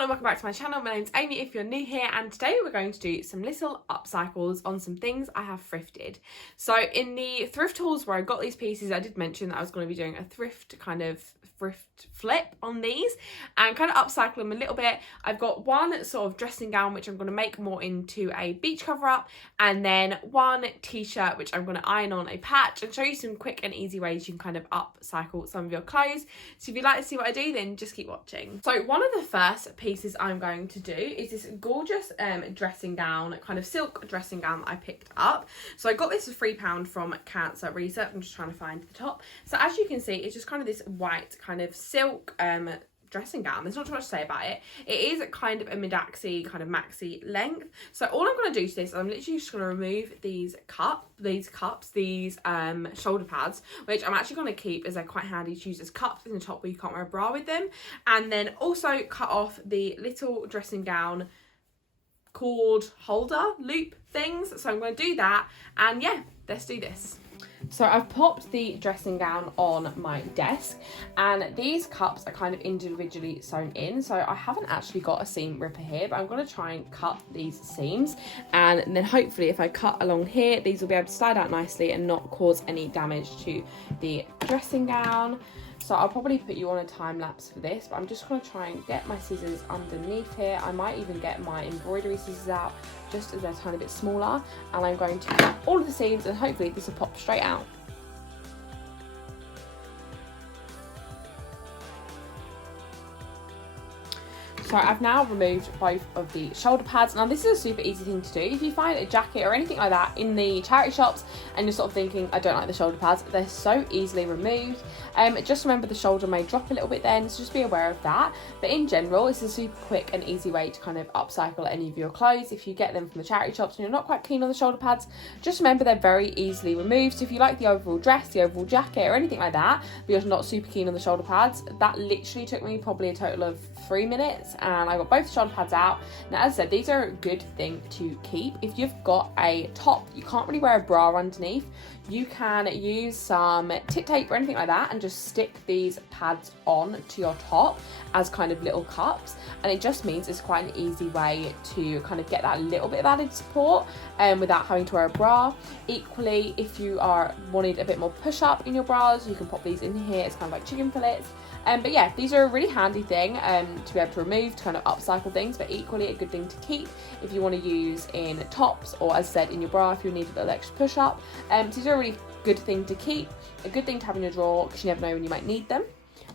everyone and welcome back to my channel. My name's Amy if you're new here, and today we're going to do some little upcycles on some things I have thrifted. So in the thrift hauls where I got these pieces, I did mention that I was going to be doing a thrift flip on these and kind of upcycle them a little bit. I've got one sort of dressing gown which I'm going to make more into a beach cover up, and then one t-shirt which I'm going to iron on a patch and show you some quick and easy ways you can kind of upcycle some of your clothes. So if you'd like to see what I do, then just keep watching. So one of the first pieces I'm going to do is this gorgeous dressing gown, kind of silk dressing gown that I picked up. So I got this for £3 from Cancer Research. I'm just trying to find the top. So as you can see, it's just kind of this white kind of silk dressing gown. There's not too much to say about it. It is kind of a mid-axi kind of maxi length. So all I'm going to do to this, I'm literally just going to remove these shoulder pads, which I'm actually going to keep as they're quite handy to use as cups in the top where you can't wear a bra with them, and then also cut off the little dressing gown cord holder loop things. So I'm going to do that, and yeah, let's do this. So I've popped the dressing gown on my desk, and these cups are kind of individually sewn in, so I haven't actually got a seam ripper here, but I'm going to try and cut these seams, and then hopefully if I cut along here, these will be able to slide out nicely and not cause any damage to the dressing gown. So I'll probably put you on a time lapse for this, but I'm just going to try and get my scissors underneath here. I might even get my embroidery scissors out just as they're a tiny bit smaller, and I'm going to cut all of the seams and hopefully this will pop straight out. So I've now removed both of the shoulder pads. Now this is a super easy thing to do. If you find a jacket or anything like that in the charity shops and you're sort of thinking, I don't like the shoulder pads, they're so easily removed. Just remember the shoulder may drop a little bit then, so just be aware of that. But in general, it's a super quick and easy way to kind of upcycle any of your clothes. If you get them from the charity shops and you're not quite keen on the shoulder pads, just remember they're very easily removed. So if you like the overall dress, the overall jacket or anything like that, but you're not super keen on the shoulder pads, that literally took me probably a total of 3 minutes. And I got both shoulder pads out. Now as I said, these are a good thing to keep. If you've got a top, you can't really wear a bra underneath, you can use some tip tape or anything like that and just stick these pads on to your top as kind of little cups, and it just means it's quite an easy way to kind of get that little bit of added support without having to wear a bra. Equally, if you wanted a bit more push up in your bras, you can pop these in here. It's kind of like chicken fillets. But yeah, these are a really handy thing to be able to remove, to kind of upcycle things, but equally a good thing to keep if you want to use in tops, or as I said, in your bra if you need a little extra push up. So these are a really good thing to keep, a good thing to have in your drawer because you never know when you might need them.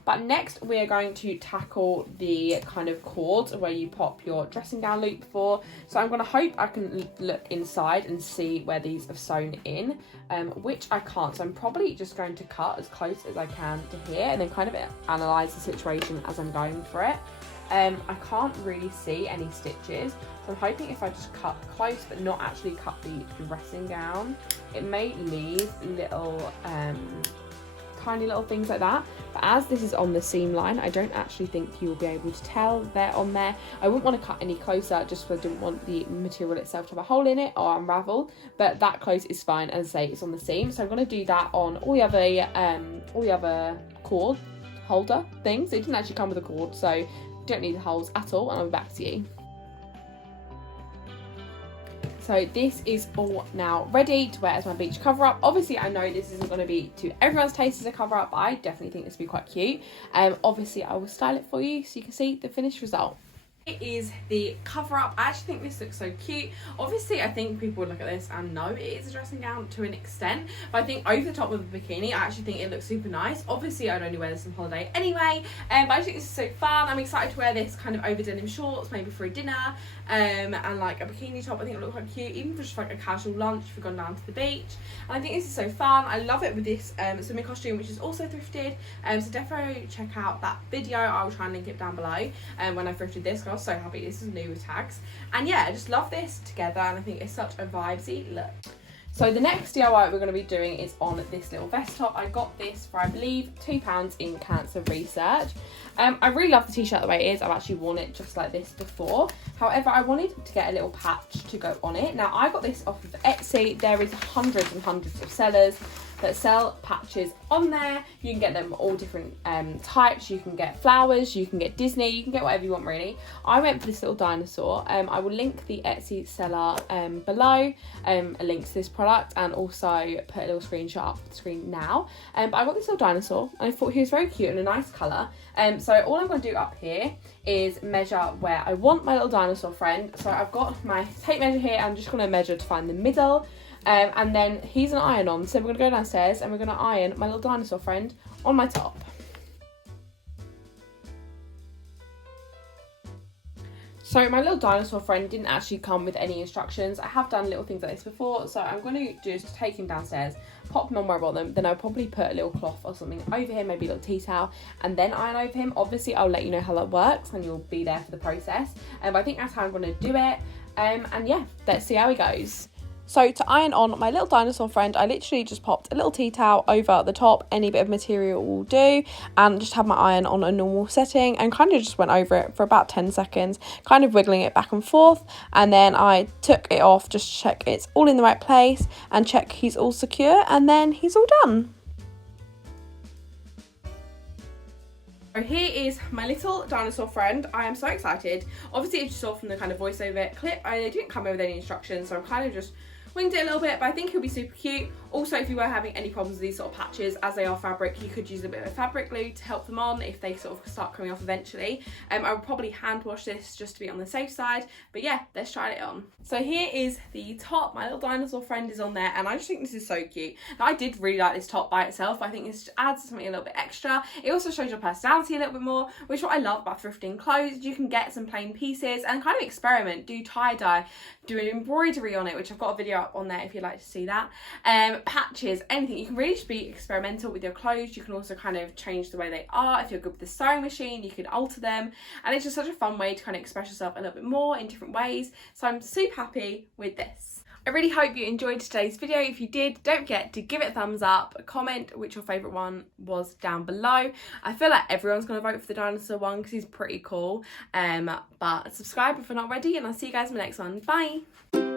But next we are going to tackle the kind of cords where you pop your dressing gown loop for. So I'm going to hope I can look inside and see where these are sewn in, which I can't. So I'm probably just going to cut as close as I can to here and then kind of analyse the situation as I'm going for it. I can't really see any stitches, so I'm hoping if I just cut close but not actually cut the dressing gown, it may leave little tiny little things like that. But as this is on the seam line, I don't actually think you will be able to tell they're on there. I wouldn't want to cut any closer just because I didn't want the material itself to have a hole in it or unravel, but that close is fine. As I say, it's on the seam, so I'm going to do that on all the other cord holder things. It didn't actually come with a cord, so you don't need the holes at all, and I'll be back to you. So this is all now ready to wear as my beach cover up. Obviously I know this isn't going to be to everyone's taste as a cover up, but I definitely think this will be quite cute. Obviously I will style it for you so you can see the finished result. It is the cover up. I actually think this looks so cute. Obviously I think people would look at this and know it is a dressing gown to an extent, but I think over the top of the bikini I actually think it looks super nice. Obviously I'd only wear this on holiday anyway, but I think this is so fun. I'm excited to wear this kind of over denim shorts, maybe for a dinner, and like a bikini top. I think it would look quite cute, even for just like a casual lunch if you've gone down to the beach. And I think this is so fun. I love it with this swimming costume, which is also thrifted, so definitely check out that video. I will try and link it down below when I thrifted this. I was so happy this is new with tags, and yeah, I just love this together, and I think it's such a vibesy look. So the next DIY we're going to be doing is on this little vest top. I got this for I believe £2 in Cancer Research. I really love the t-shirt the way it is. I've actually worn it just like this before. However, I wanted to get a little patch to go on it. Now I got this off of Etsy. There is hundreds and hundreds of sellers. that sell patches on there. You can get them all different types. You can get flowers, you can get Disney, you can get whatever you want really. I went for this little dinosaur. I will link the Etsy seller below, a link to this product, and also put a little screenshot up the screen now. But I got this little dinosaur and I thought he was very cute and a nice colour. So all I'm going to do up here is measure where I want my little dinosaur friend. So I've got my tape measure here. I'm just going to measure to find the middle. And then he's an iron-on. So we're going to go downstairs and we're going to iron my little dinosaur friend on my top. So my little dinosaur friend didn't actually come with any instructions. I have done little things like this before, so I'm going to just take him downstairs, pop him on where I want them, then I'll probably put a little cloth or something over him, maybe a little tea towel, and then iron over him. Obviously, I'll let you know how that works and you'll be there for the process. But I think that's how I'm going to do it. And yeah, let's see how he goes. So to iron on my little dinosaur friend, I literally just popped a little tea towel over the top, any bit of material will do, and just had my iron on a normal setting and kind of just went over it for about 10 seconds, kind of wiggling it back and forth, and then I took it off just to check it's all in the right place and check he's all secure, and then he's all done. So here is my little dinosaur friend. I am so excited. Obviously, as you saw from the kind of voiceover clip, they didn't come with any instructions, so I'm kind of just winged it a little bit, but I think he'll be super cute. Also, if you were having any problems with these sort of patches, as they are fabric, you could use a bit of fabric glue to help them on if they sort of start coming off eventually. I would probably hand wash this just to be on the safe side, but yeah, let's try it on. So here is the top. My little dinosaur friend is on there, and I just think this is so cute. Now, I did really like this top by itself, but I think this adds something a little bit extra. It also shows your personality a little bit more, which is what I love about thrifting clothes. You can get some plain pieces and kind of experiment, do tie-dye, do an embroidery on it, which I've got a video up on there if you'd like to see that. Patches, anything. You can really just be experimental with your clothes. You can also kind of change the way they are. If you're good with the sewing machine, you can alter them, and it's just such a fun way to kind of express yourself a little bit more in different ways. So I'm super happy with this. I really hope you enjoyed today's video. If you did, don't forget to give it a thumbs up, comment which your favourite one was down below. I feel like everyone's going to vote for the dinosaur one because he's pretty cool. But subscribe if you're not already, and I'll see you guys in the next one. Bye!